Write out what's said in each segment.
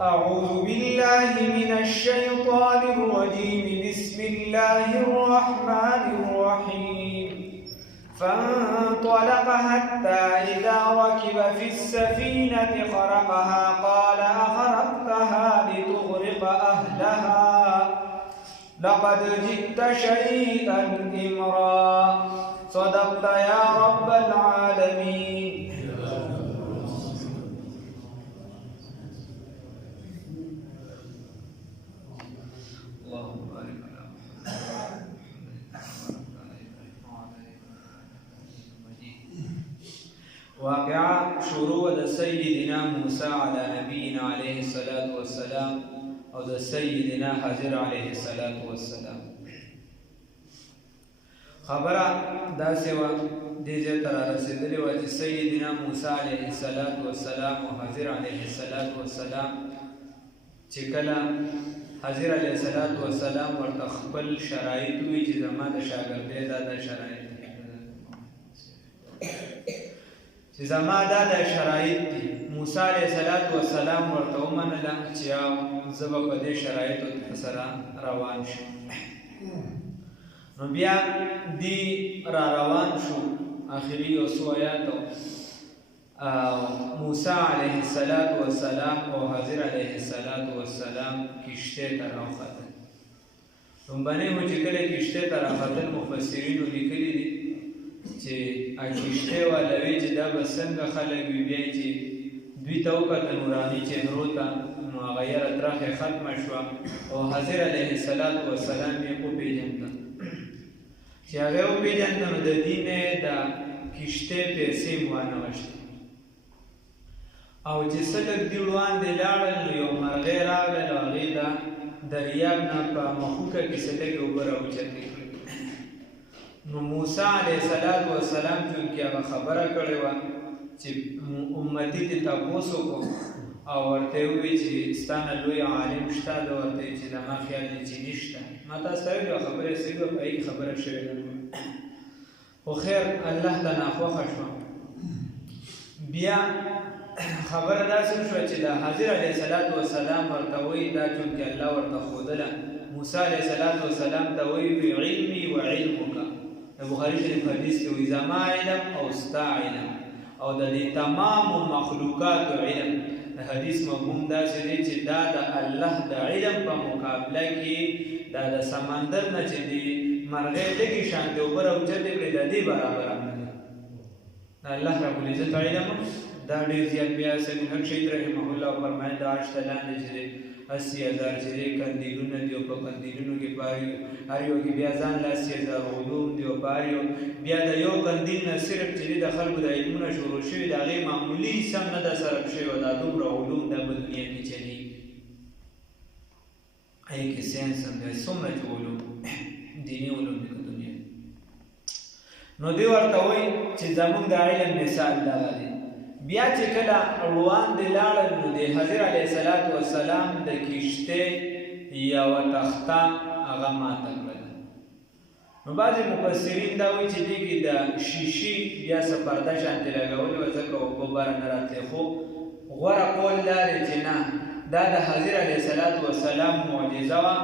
أعوذ بالله من الشيطان الرجيم بسم الله الرحمن الرحيم فانطلق حتى إذا ركب في السفينة خرقها قال أخرقتها لتغرق أهلها لقد جئت شيئا إمرا صدقت يا رب العالمين. واقعا شروع د سیدنا موسی علی نبینا علیه الصلاة والسلام او د سیدنا حضر علیه الصلاة والسلام. خبره داسې وه دې ځای ته رارسېدلې وه چې سیدنا موسی علیه الصلاة والسلام او حضر علیه الصلاة والسلام چې کله حضر علیه الصلاة والسلام ورته خپل شرایط وي چې زما د شاګردۍ دا د شرایط چې زما دا د شرایط دي، موسی علیه السلام ورته ومنله چې زه به په دې شرایطو سره روان شم. نو بیا دی را روان شو آخري یو څو آیاتو موسی علیه السلام او حضر علیه السلام کشتۍ ته راوختل. لومبنۍ مو چې کله کشتۍ ته راختل مفسرینو لیکلي دي چې کشتۍ والا وی چې دا به څنګه خلک وي، بیا چې دوی ته وکتل نوراني چهرو ته نو هغه یره ترخې ختمه شوه او حضر علیه السلام یې وپېژنده. چې هغه یې وپېژنده نو د دې نه یې د کشتۍ پیسې م وانغوښتې او چې څه لږ دي وړاندې لاړل نو یو مرغۍ راغله نو هغې د دریاب نه په مخوکه کې څه لږې اوبه راوچتې کړې. نو موسی علیه السلام چونکې هغه خبره کړې وه چې امتي دې تپوس وکړو او ورته یې وویل چې ستا نه لوی عالم شته؟ ده ورته ویل چې زما خیال دی چې نشته. ما تاسو ته ویلي وه خبره یې صحیح وه، په هغې کې خبره شوې ده. خو خیر الله ته ناخوښه شوه. بیا خبره داسې وشوه چې د حضر علیه السلام ورته وایي دا چونکې الله ورته ښودله، موسی علیه السلام ته وایي علمي و علمک. د بخاري شریف حدیث کې وایي زما علم او ستا علم او د دې تمامو مخلوقاتو علم. د حدیث مفهوم داسې دی چې دا د الله د علم په مقابله کې دا د سمندر نه چې د مرغۍ لږې شانتې اوبه راوچتې کړې د دې برابر هم نه دی. د الله رب العزت علم دا ډېر زیات. بیا سید نقشبند رحمه الله فرمایي د عرش ته لاندې چې دی 80,000 چې دی قندیلونه دي او په قندیلونو کې په هر یو کې بیا ځان له 80,000 علوم دي او په هر یو بیا د یو قندیل نه صرف چې دی د خلکو د علمونه شروع شوي د هغې معمولي سم نه ده صرف شوي او دا دومره علوم دا په دنیا کې چلېږي. هغې کې ساینس هم دی، څومره چې علوم دیني علوم دي په دنیا. نو دی ورته وایي چې زموږ د علم مثال دغه دی. بیا چې کله روان دي لاړل نو د حضر علیه السلام د کشتۍ یوه تخته هغه ماته کړله. نو بعضې مفسرین دا وایي چې دې کې د شیشې بیا څه پرده شانتې لګولې وه ځکه اوبه بره نه راتلې. خو غوره قول دا دی چې نه، دا د حضر علیه السلام معجزه وه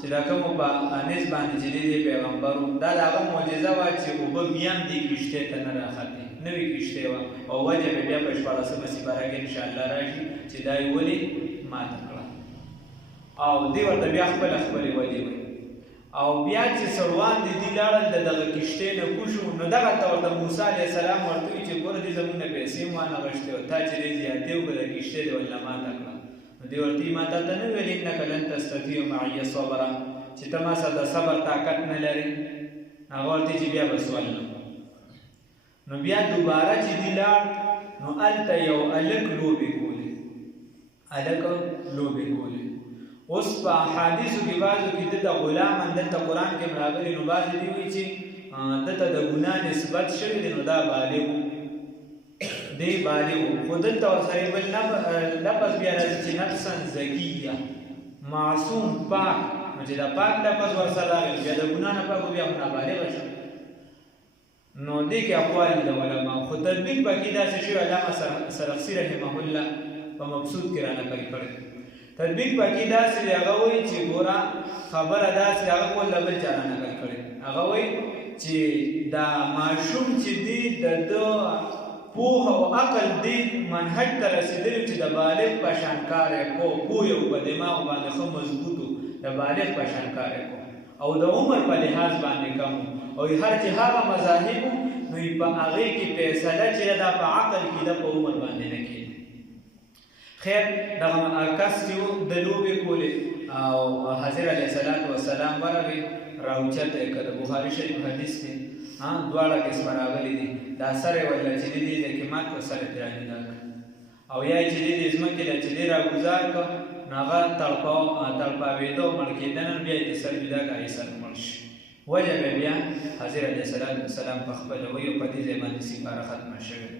چې دا کومو په انیس باندې چې دی پیغمبر و، دا د هغه معجزه وه چې اوبه بیا هم دې کشتۍ ته نه راختې، نوې کشتۍ وه او وجه به بیا په 14مه سپاره کې انشاءالله راشي چې دا یې ولې ماته کړه او دې ورته بیا خپلې وجې وایي. او بیا چې روان دي دوی لاړل د دغه کشتۍ نه کوز شو نو دغه ته ورته موسی علیه السلام ورته وایي چې ګوره دې زموږ نه پیسې م وانغوښتې او تا چې دې زیاتې وکړه د کشتۍ دې ولله ماته کړه. نو دې ورته ما تا ته نه ویل انک لن تستطیع معي صبرا چې ته ما سره د صبر طاقت نه لرې. هغه ورته چې بیا به سوال نه. نو بیا دوباره چې دی لاړ نو هلته یو هلک لوبې کولې. اوس په احادیثو کې بعضو کې دته غلاما دلته قرآن کې راغلي نو بعضې دي وایي چې دته د ګناه نسبت شوی دی نو دا بالغ دی خو دلته ورسره بل لفظ بیا راځي چې نفسا زکیه معصوم پاک. نو چې دا پاک لفظ ورسره راغلی بیا د ګناه نه پاک بیا خو نابالغه شو. نو دې کې اقوال د علماء خو تطبیق پکې داسې شوی علامه سرخسی رحمه الله په مقصود کې را نقل کړی. تطبیق پکې داسې دی هغه وایي چې ګوره خبره داسې هغه کول له بل چا را نقل کړی. هغه وایي چې دا ماشوم چې دی د ده پوهه او عقل دی منهج ته رسېدلی چې د بالغ په شان کار یې کو پوه یې په دماغ باندې ښه مضبوط و د بالغ په شان کار یې کو او د عمر په لحاظ باندې کم او هر چې هغه مذاهب نو په هغې کې فیصله چې دا په عقل کې ده په عمر باندې نه کېږي. خیر دغه کس چې د لوبې کولې او حضرت علیه السلام ورغی راوچته یې کړه. بخاري شریف حدیث دی دواړه قسمه راغلي دي. دا سر یې ولا چې دی د قیمت په سر یې رانیدا او یا چې دی د ځمکې نه چې دی راګزار کړه نو هغه تړپاوېده او مړ کېدنه بیا یې د سر جدا کړه یې سر مړ شي. وجه به بیا حضرت علیه السلام په خپله وایي او په دې ځای باندې سپاره ختمه شوې.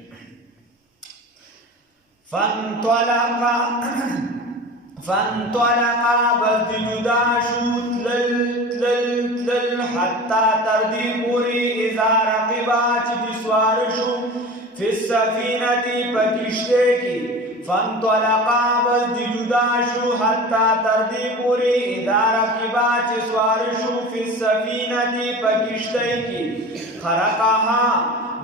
فانطلقا بس جدا شو تلل حتی تر دې پورې اذا رقبا چې دې سوار شو فی السفینة په کشتۍ کې. فانطلقا بس جدا شو حتی تر دې پورې اذا رقبا چې سوار شو فی السفینة په کشتۍ کې. خرقها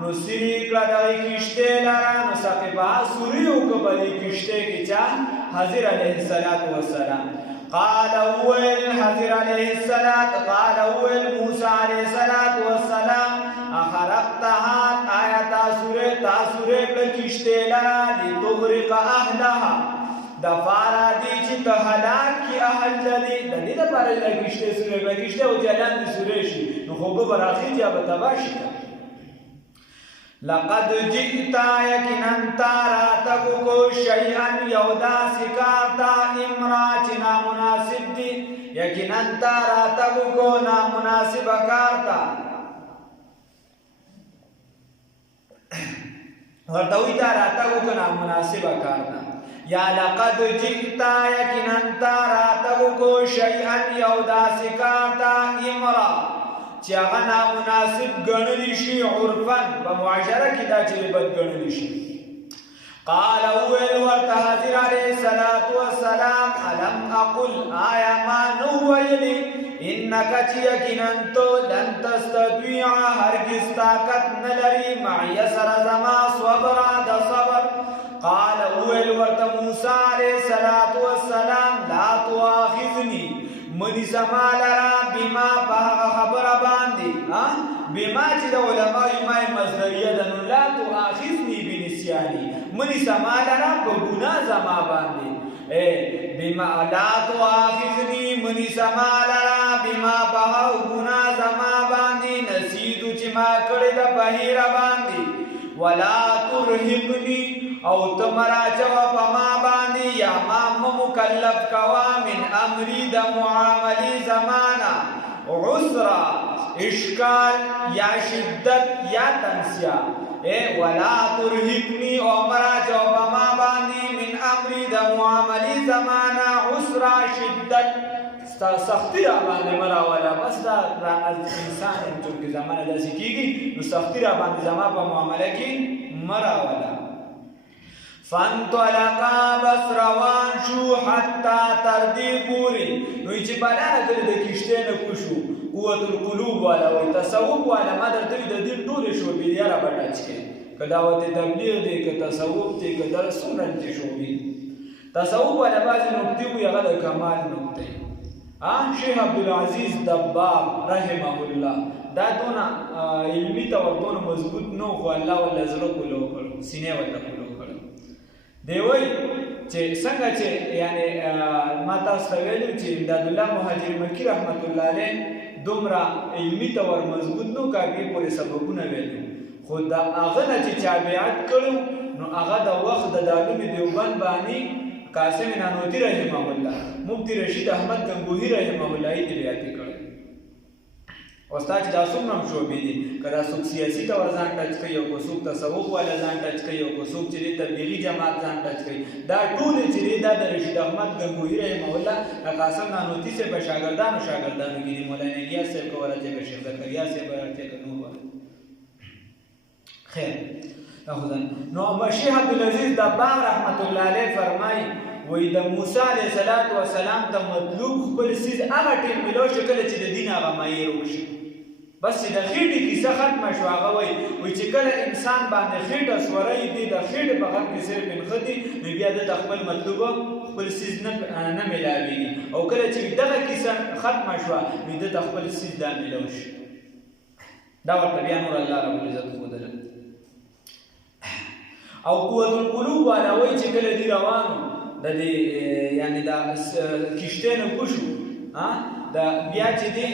نو سری کړه دغه کشتۍ لره نو سقفها سوري وکړه په دې کشتۍ کې چا حضرت علیه السلام. قال اول حضرت علیه السلام قال اول موسی علیه السلام اخرقتها آیا تاسوره کړه کشتۍ لره لتغرق اهلها د پاره دی چې ته هلاک کړي اهل د دې دپاره د کشتۍ سورې کړه کشتۍ او جلان دې سورې شي نو خو به راخېږي یا به تباه شي. لقد جئت یقینا تا راتګو کو شیئا یو داسې کار ته امرا چې نامناسب دی. یقینا تا راتګو کو نامناسبه کار ته ورته وایي تا راتګو کو نامناسبه کار ته یا لقد جئت یقینا تا راتګو کو شیئا یو داسې کار ته امرا چې هغه نامناسب ګڼلی شي عرفاً په معاشره کې دا چې بد ګڼلی شي. قال وویل ورته حضرت علیه السلام الم اقل آیا ما نو ویلي انک چې یقینا تو لن تستطیع هرگز طاقت نه لري معي سره زما صبره د صبر. قال وویل ورته موسی علیه السلام لا تؤاخذني منی زما لرا بما په هغه خبره باندې بما چې د علماء مای مصدریه ده نو لا تؤاخذني بنسیانی منی زما لرا په ګناه زما باندې بما لا تؤاخذني منی زما لرا بما په ګناه زما باندې نسیدو چې ما کړی د بهیره باندې ولا ترهقني او تمرا جواب ما باندې یا ما مکلف کوا من امری د معاملی زمانہ عسرا اشکال یا شدت یا تنسیا ولا ترهقني او مرا جواب ما باندې من امری د معاملی زمانہ عسرا شدت سختی را باندې مرا ولا بس دا انسان چې زمانہ داسې کیږي نو سختی را باندې زما په معامله کې مرا ولا. فانطلقا بس روان شو حتی تر دې پورې نو چې بلانه کړې د کشتۍ نه کوشو قوت القلوب والا وایي تصوف والا ما درته وي د دې ټولې شعبې یا را به ټچ کړې که دعوت تبلیغ دی که تصوف دی که درس څومره شعبې تصوف والا بعضې نقطې وي هغه د کمال نقطې شیخ عبدالعزیز دباغ رحمه الله دا دونه علمي طور دونه مضبوط نه خو الله ورله زړه کولو کړو سینې ورته کولو کړو. دی وایي چې څنګه چې یعنې ما تاسو ته ویلي چې امداد الله مهاجر مکي رحمت الله علیه دومره علمي طور مضبوط نه و کافي پورې سببونه ویلي خو د هغه نه چې چا بیعت کړو نو هغه د وخت د دارالعلوم دیوبند باندې قاسم نانوتي رحمه الله مفتی رشید احمد گنگوهی رحمه الله یې بیعت کړی. استاد دا څومره شعبې دي که دا څوک سیاسي طور ځان ټچ کوي او که څوک تصوف والا ځان ټچ کوي او که څوک چې دی تبلیغي جماعت ځان ټچ کوي دا ټولې چې دی دا د رشید احمد گنگوهی رحمه الله د قاسم نانوتي صاحب په شاګردانو کې دي مولانا الیاس صاحب که ورته که شیخ زکریا صاحب ورته که نور ورته. خیر د نو شیخ عبدالعزیز دباغ رحمت الله علیه فرمایي وایي د موسی علیه السلام ته مطلوب خپل څیز هغه ټیم میلاو شو کله چې د دین هغه مایې وشي بس چې د خېټې کیسه ختمه شو هغه وایي چې کله انسان باندې خېټه سوری دی د خېټې په غم کې صرف نښتي نو بیا د خپل مطلوبه خپل څیز نه میلاویږي او کله چې دغه کیسه ختمه شوه نو د خپل څیز دا میلاو شي دا ورته بیا نور الله رب العزت ښودله او قوت القلوب والا وایي چې کله دی روانو د دې یعنی دا کشتۍ نه کوشو دا بیا چې دی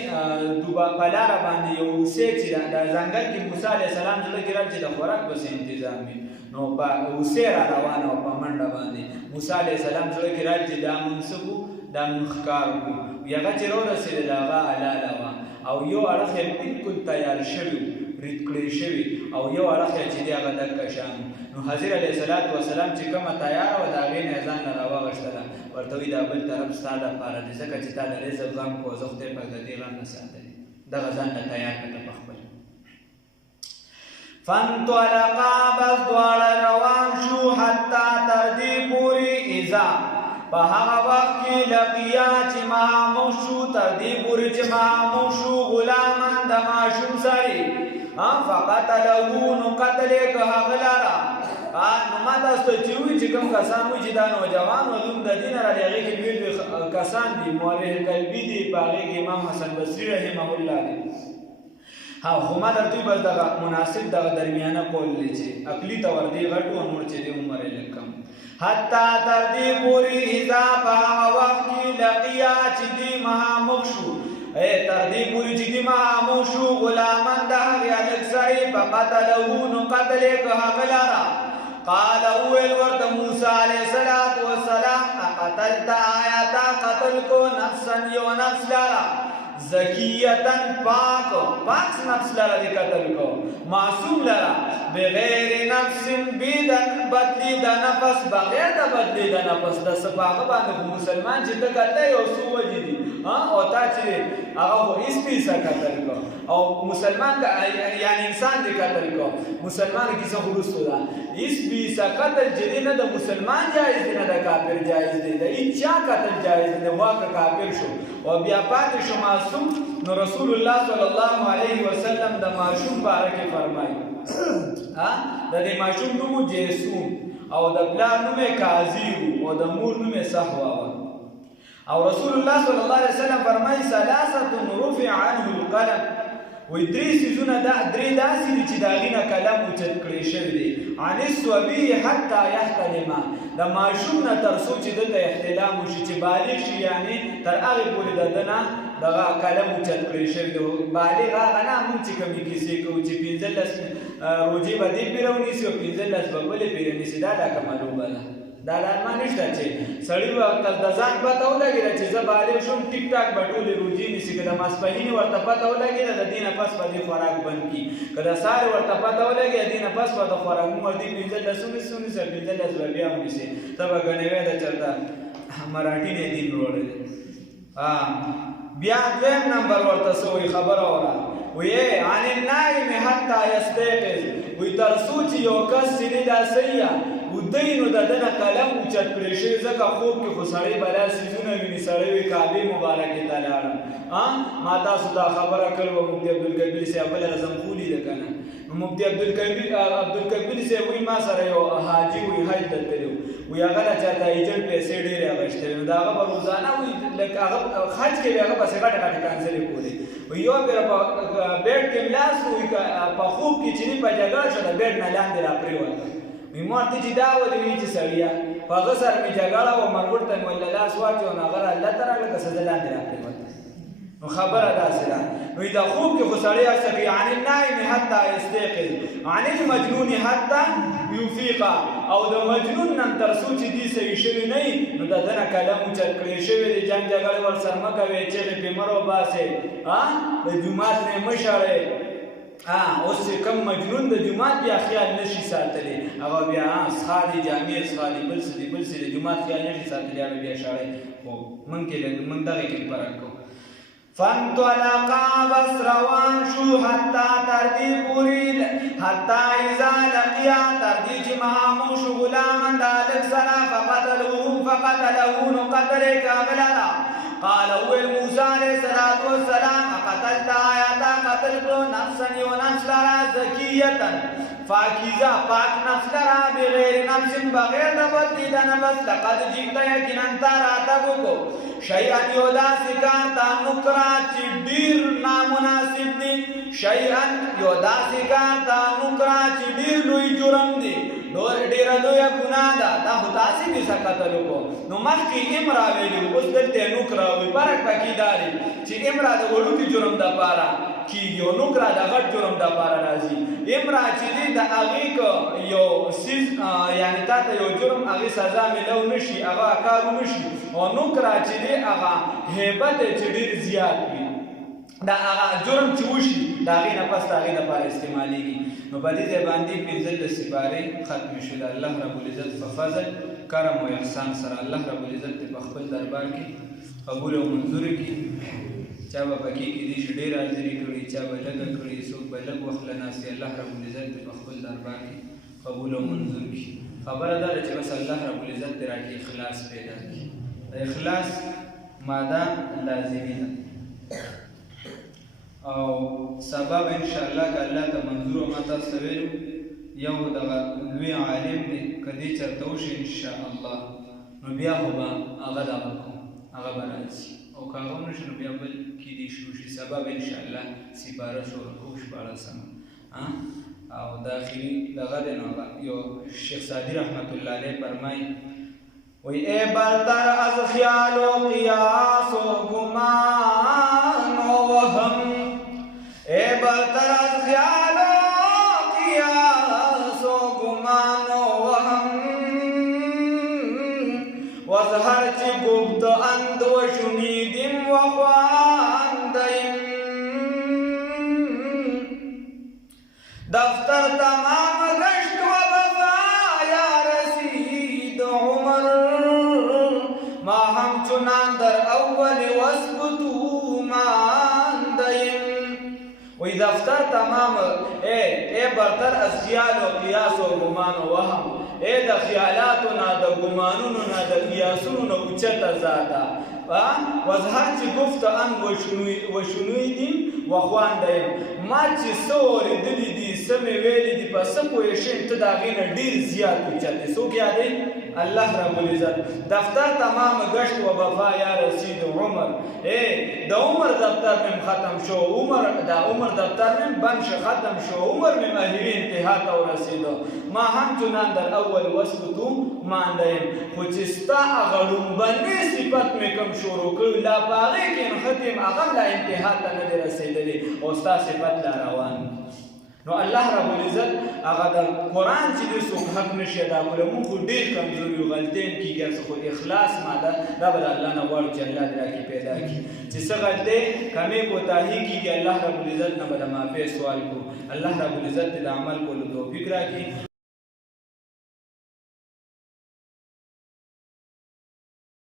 په لاره باندې یو اوسې چې د ځنګل کې موسی علیه السلام زړه کې راځي د خوراک بس انتظام وي نو په اوسې را روانه او په منډه باندې موسی علیه السلام زړه کې راځي دا منصبو دا ښکار وکړو هغه چې راورسېدل هغه حلاله وه او یو اړخ یې بالکل تیار شوي برید کړی شوي او یو اړخ یې چې دی هغه دکه شان نو حضرت علیه السلام چې کومه تیاره وه د هغې نه یې ځان نه راواغېښتله ورته وایي دا بل طرف ستا دپاره دی ځکه چې تا د رزق غم کو زه خدای پاک د دې غم نه ساتلی دغه ځان ته تیار کړه په خپل فانطلقا بس دواړه روان شو حتی تر دې پورې اذا په هغه وخت کې لقیا چې مهاموش شو تر دې پورې چې مهاموش شو غلامن د ماشوم سړي فقتله نو قتل یې که هغه لره نو ما تاسو ته چې وایي چې کوم کسان وایي چې دا نوجوان علوم د دین را د هغې کې لوی لوی کسان دي مورخ قلبي دي په هغې کې امام حسن بصري رحمه الله دی خو ما درته بس دغه مناسب دغه درمیانه قول دی چې عقلي طور دی غټ و نور چې دی عمر یې لږ کم حتی تر دې پورې اذا په هغه وخت کې لقیا چې دی مهامخ شو تر دې پورې چې دی مهامخ شو غلامن د هغې هلک سړی فقتله نو قتل یې که هغه لره قال اویل ورته موسی علیه السلام اقتلت آیا تا قتل کو نفسا یو نفس لره زکیتن پاک نفس لره دی قتل کو معصوم لره بغیر نفس بدلی د نفس بغیر د بدلی د نفس د سپاغه باندې مسلمان چې ته قتل یو څو وجې دي او تا چې هغه خو هېڅ پیسه قتل کو او مسلمان یعنی انسان دی قتل کو مسلمان کیسه خو وروستو ده هېڅ پیسه قتل چې دی نه د مسلمان جایز دی نه د کافر جایز دی د هېڅ چا قتل جایز دی واقع کافر شو او بیا پاتې شو معصوم نو رسول الله صلی الله علیه وسلم د ماشوم باره کې فرمایي د دې ماشوم نوم جیسون او د پلار نوم قاضي او د مور نوم صحوه او رسول الله صلی الله علیه وسلم فرمایي ثلاثه رفع عنه القلم وی درې څیزونه درې داسې دي چې د هغې نه قلم اوچت کړی شوی دی عن الصبي حتی یحتلم د ماشوم نه تر څو چې دلته احتلام وشي چې بالغ شي یعنی تر هغې پورې د ده نه دغه قلم اوچت کړی شوی دی بالغ هغه نه موږ چې کومې کیسې کوو چې 15 روژې به دې پرې ونیسي او 15 به بلې پرې نیسي دا کومه لوبه ده دا لازمه نشته چې سړي به د ځان پته ولګېده چې زه بالغ شوم ټیک ټاک به ټولې روژې نیسي که د ماسپښینې ورته پته ولګېده د دې نه پس به دې خوراک بند کړي که د سهارې ورته پته ولګېده د دې نه پس به د خوراک موږ دې 15 ونیسي 15 به بیا ونیسي ته به ګڼې وی ده چېرته مراټي نه دین وروړی دی بیا دویم نمبر ورته څه وایي خبره وره وی عن النائم حتی یستیقظ وی تر څو چې یو کس چې دی دا صحیح ودی نو د ده نه قلم اوچت کړی شوی ځکه خوب کې خو سړی بلا څیزونه ویني سړی وي کعبې مبارکې ته لاړم ما تاسو دا خبره کړې وه مفتي عبدالکبیر صاحب بله رزم خولي ده که نه نو مفتي عبدالکبیر صاحب وایي ما سره یو حاجي وایي حج ته تللی وایي هغه نه چاته ایجنټ پیسې ډېرې اخیستې وي نو د هغه به روزانه وایي لکه هغه حج کې وي هغه پسې غټې غټې کانسلې کولې وایي یو بېره په بیډ کې ملاس وایي په خوب کې چې په جګړه شوه د بیډ نه لاندې را پرېوته وی مورته چې دا ولې وي چې سړیه په هغه سره مې جګړه وه مرګوټ ته مې ولله لاس واچو نو هغه الله ته راغله که سزه لاندې را پرېوته نو خبره داسې ده نو د خوب کې خو سړی هڅه کوي عن النائم حتی یستیقظ عن المجنون حتی یفیق او د مجنون نن تر څو چې دې صحیح شوي نه وي نو د ده نه قلم اوچت کړی شوی دی جنګ جګړې ورسره مه کوئ چغې پې مه روباسئ د جومات نه یې مه شړئ اوس چې کوم مجنون د جومات بیا خیال نشي ساتلی هغه بیا څښالي جامې څښالي بل څه دي بل څه د جومات خیال نشي ساتلی هغه بیا شاړی خو موږ دغې کې فرق کوو فانطلقا بس روان شو شو حتی تردی پوری حتی اذا لقیا تردی چی مهاموش غلامن دالک سرا فقتلوه نقتل کاملنا قال هو موسى عليه الصلاة والسلام قتلت آياتا قتل کرو نفسا یو نفس لرا زکیتا فاکیزا پاک نفس لرا بغیر نفس بغیر دبتی دا نفس لقد جیتا یکنن تاراتا کو شیئا یودا سکان تا نکرا چی دیر نامناسب دی شیئا یودا سکان تا نکرا چی دیر لوی جرم دی ډیر لوی ګناه ده دا خو تاسې به څه قتل وکړو نو مخکې امرا ویلي اوس دلته نوکرا وي فرق پکې دا دی چې امرا د وړوکي جرم دپاره کېږي او نوکرا د غټ جرم دپاره راځي امرا چې دی د هغې یو څیز یعنې تا ته یو جرم هغې سزا میلو نه شي هغه کار ونه شي او نوکرا چې دی هغه هیبت یې چې ډېر زیات وي دا هغه جرم چې وشي د هغې نه پس د هغې دپاره استعمالېږي نو په دې ځای باندې پنځلس سپارې ختمې شوې د الله رب العزت په فضل کرم او احسان سره الله رب العزت په خپل دربار کې قبول او منظور کړي چا به پکې کېدای شي ډېر حاضري کړي چا به لږه کړي څوک به لږ وخت له ناستې الله رب العزت په خپل دربار کې قبول او منظور کړي خبره دا ده چې بس الله رب العزت دې راکې اخلاص پیدا کړي د اخلاص ماده لازمي ده او سبب ان شاء الله که الله ته منظور او ما تاسو ته ویلو یو دغه لوی عالم دی که دې چېرته وشي ان شاء الله نو بیا خو به هغه دغه کوم هغه به راځي او که هغه ونه شي نو بیا بل کیدای شي وشي سبب ان شاء الله سپاره شروع کوو شپاړسمه او داخلي دغه دی نو یو شیخ سعدي رحمت الله علیه فرمایي وی ای برتر از خیال و قیاس و گمان و وهم اے برتر از خیال و قیاس و گمان و وهم وظهر چی گفت اند و شنیدیم و خواندیم دفتر تمام گشت و بفایا رسید عمر ما همچنان در اول وسبتو ماندیم وی دفتر تمام اے برتر از خیال و قیاس و گمان و وهم اے د خیالاتو نا د گمانونو نا د قیاسونو نا اوچته ذاته وظهر چې گفت ان وشنویدیم وخواندیم ما چې څه اورېدلي دي څه مې ویلي دي په څه پوه شوم ته د هغې نه ډېر زیات اوچت دی څوک یادوي الله رب العزت دفتر تمام گشت و بفا یا رسید عمر د عمر دفتر مم ختم شو د عمر دفتر مم بند شو ختم شو عمر مم اخري انتها ته ورسېدو ما همچنان در اول وسکتو ماندیم خو چې ستا هغه لومبنی صفت مې کوم شروع کړی لا په هغې کې ختم هغه لا انتها ته نه دی رسېدلی او ستا صفت لا روان نو الله رب العزت هغه د قرآن چې دی څوک حق نشي ادا کولی مونږ خو ډېر کمزور یو غلطۍ هم کېږي خو اخلاص ماده دا به د الله نه غواړو چې الله دې راکړي پیدا کړي چې څه غلطۍ کمې کوتاهي کېږي الله رب العزت نه به د معافۍ سوال کوو الله رب العزت دې د عمل کولو توفیق راکړي